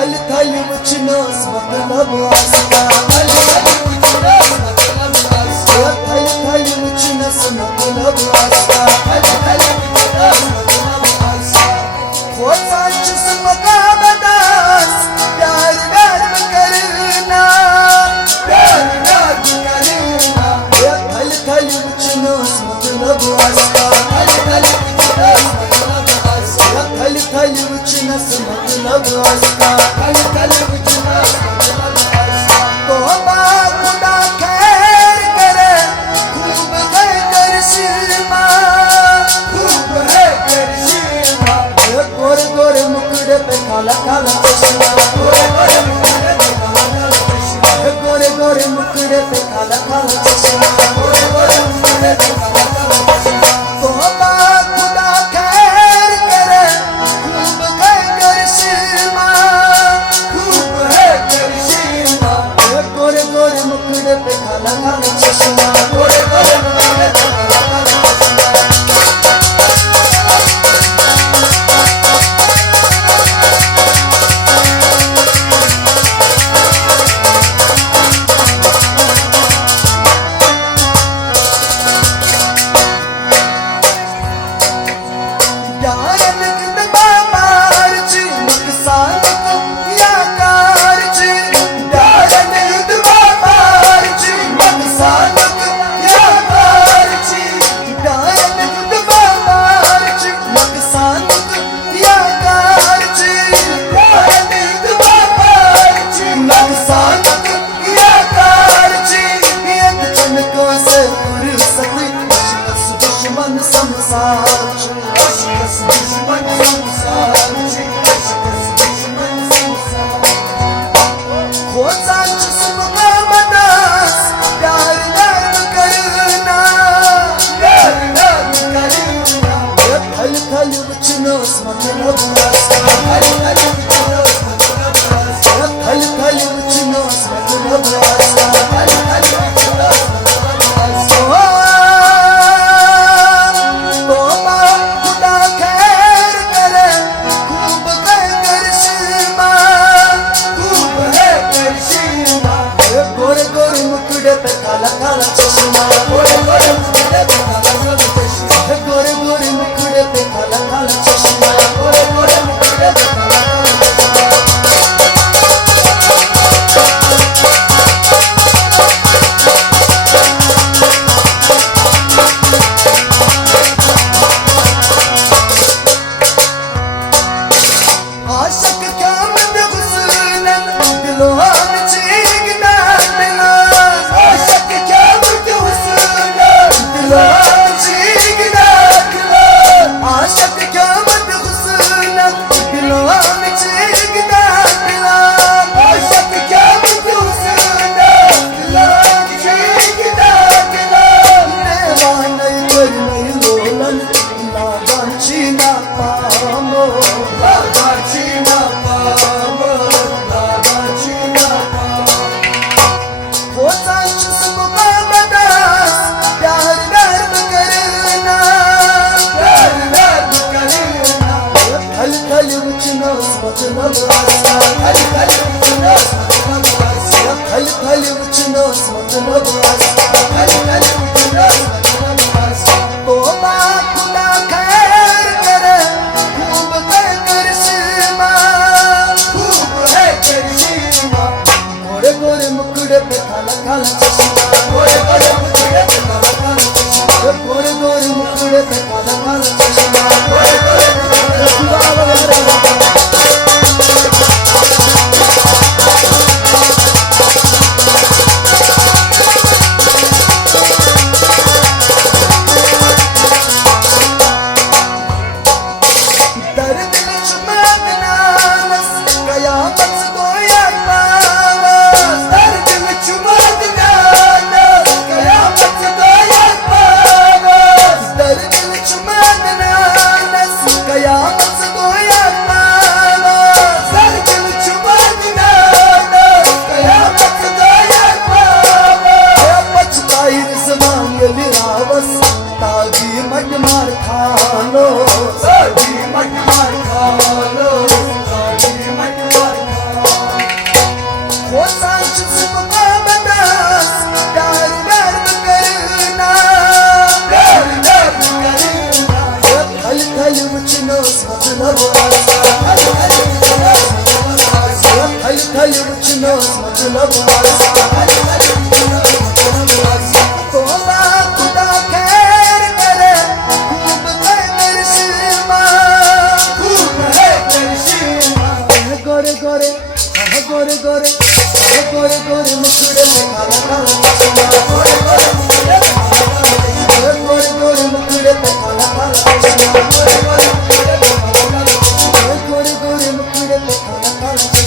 थल थल वचनोस मतलब आस्था थल थल वचनस मतलब आस्था खोचांचस मकाबदास प्यार प्यार करना प्यार प्यार करना थल थल वचनोस मतलब आस्था थल थल वचनस मतलब आस्था तोबा खुदा खैर करे खूब है करिश्मा खूब है करिश्मा गोरे गोरे मुखड़े पे काला काला चश्मा गोरे गोरे मुखड़े पे काला काला चश्मा गोरे गोरे मुखड़े पे काला काला चश्मा तोबा खुदा खैर करे खूब है करिश्मा खूब है करिश्मा गोरे गोरे मुखड़े पे काला काला चश्मा गोरे गोरे मुखड़े पे काला काला चश्मा तागी मट मार खा लो, तागी मट मार खा लो, तागी मट मार खा लो। हो सांच सुबह बदास प्यार व्यर्थ करना, प्यार व्यर्थ करना। खल खल मुझनो मतलब आसा, खल खल मुझनो मतलब आसा, खल खल मुझनो मतलब आसा। तोबा खुदा खैर करे, खूब है करिश्मा, खूब है करिश्मा। गोरे गोरे गोरे गोरे गोरे गोरे मुखड़े पे काला काला चश्मा, गोरे गोरे मुखड़े पे काला काला चश्मा, गोरे गोरे मुखड़े पे काला काला चश्मा, गोरे गोरे मुखड़े पे काला काला चश्मा, गोरे गोरे मुखड़े पे काला काला चश्मा।